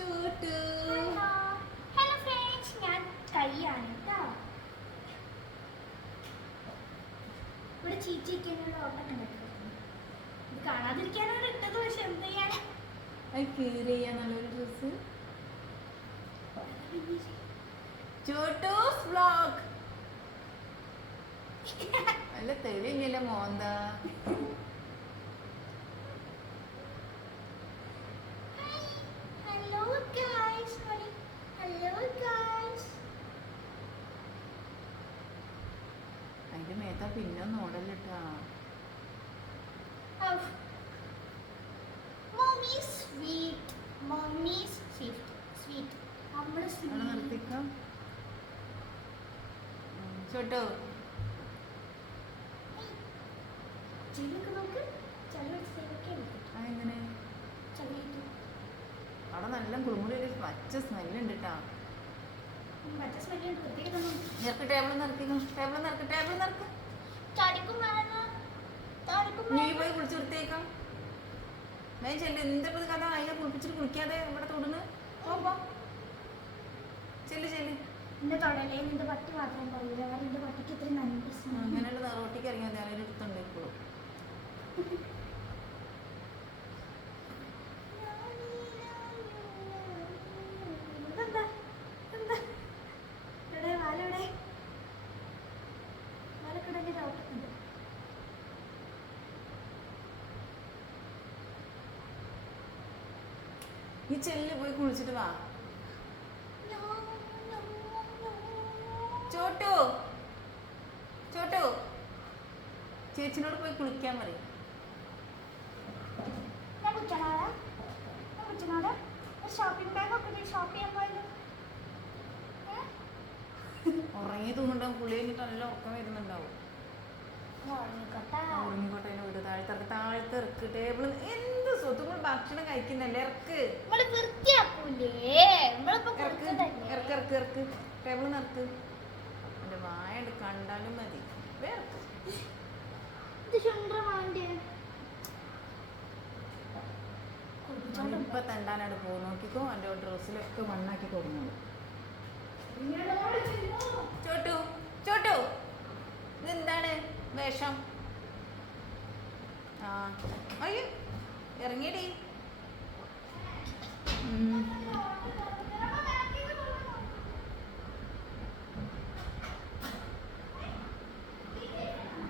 Chottu. Hello friends, ഞാൻ കൈയാണ് കേട്ടോ. ഇവിടെ ചീച്ചിരിക്കാനുള്ള ഓട്ടം കണ്ടിട്ടുണ്ട്. ഇത് കാണാതിരിക്കാനാണ് ഇട്ടത്, പക്ഷെ എന്ത് ചെയ്യാൻ. നല്ലൊരു ഡ്രസ്. ചോട്ടൂസ് വ്ലോഗ്. നല്ല തെളിഞ്ഞില്ല മോന്ത. അതിന്റെ മേത്ത പിന്നെ നോടല്ലിട്ടാ. നിർത്തിക്കാം ചോട്ടോ. അതെങ്ങനെ അവിടെ നല്ല കുളിമുറി ഒരു പച്ച സ്മെല്ലുണ്ട് കേട്ടാ. നിറക്ക് ടേബിൾ നിറക്കിക്കും. ടേബിൾ നിറക്ക്. ടേബിൾ നിറക്ക്. നീ പോയി കുളിച്ച് വൃത്തിയേക്കാം. ഞാൻ ചെല്ലു. എന്താ കഥ? അതിനെ കുളിപ്പിച്ചിട്ട് കുളിക്കാതെ ഇവിടെ തൊടുന്ന് പോകുമ്പോ ചെല്ലു ചെല്ലു. അങ്ങനെയുള്ള റോട്ടിക്ക് ഇറങ്ങിയാൽ ഞാനൊരു എടുത്തുണ്ട് ഇപ്പോഴും. ഈ ചെല്ല് പോയി കുളിച്ചിട്ട് വാ. ചോട്ടു ചോട്ടു ചേച്ചിനോട് പോയി കുളിക്കാൻ പറയും. ഉറങ്ങി തൂങ്ങുണ്ടാവും. കുളി കഴിഞ്ഞിട്ട് നല്ല ഉറക്കം വരുന്നുണ്ടാവും. ഉറങ്ങിക്കോട്ടെ. വീട് താഴ്ത്തിറക്ക്. താഴ്ത്തിറക്ക്. ടേബിൾ എന്ത് സ്വത്തും ഭക്ഷണം കഴിക്കുന്നല്ലേ. ഇറക്ക് ഇറക്ക് ഇറക്ക് ഇറക്ക്. ടേബിൾ നിറക്ക്. എന്റെ വായ കണ്ടാലും മതി. ഇപ്പൊ തണ്ടാനായിട്ട് പോകും. നോക്കിക്കോ. എന്റെ ഡ്രസ്സിലൊക്കെ മണ്ണാക്കി കൊടുക്കുന്നു. ചോട്ടു ചോട്ടു ഇതെന്താണ് വേഷം? ആ അയ്യോ ഇറങ്ങിയടി.